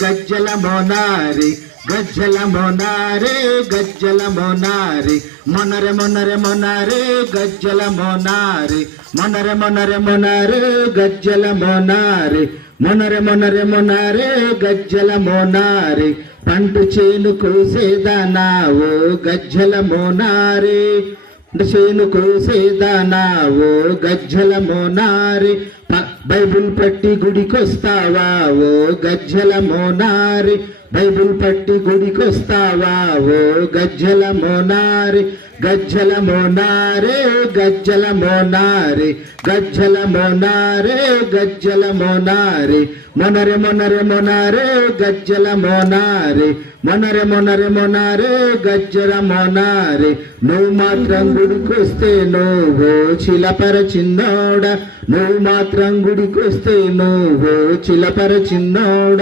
గజ్జల మోనారి గజ్జల మోనారే గజ్జల మోనారి మొనరె మొనరె మొనారే గజ్జల మోనారి మొనరె మొనరె మొనారే గజ్జల మోనారి మొనరె మొనరె మొనారే గజ్జల మోనారి పండు చేను కోసేదానా ఓ గజ్జల మోనారి చేను కోసేదానా ఓ గజ్జల మోనారి బైబిల్ పట్టి గుడికొస్తావా ఓ గజ్జల మోనారి బైబిల్ పట్టి గుడికొస్తావా ఓ గజ్జల మోనారి గజ్జల మోనారే గజ్జల మోనారి గజ్జల మోనారే గజ్జల మోనారి మొనరె మొనరె మొనారే గజ్జల మోనారి మొనరె మొనరె మొనారే గజ్జల మోనారి నువ్వు మాత్రం గుడికొస్తే నువ్వు చిలపర చిన్నోడ నువ్వు మాత్రం గుడికొస్తే నువ్వు చిలపర చిన్నోడ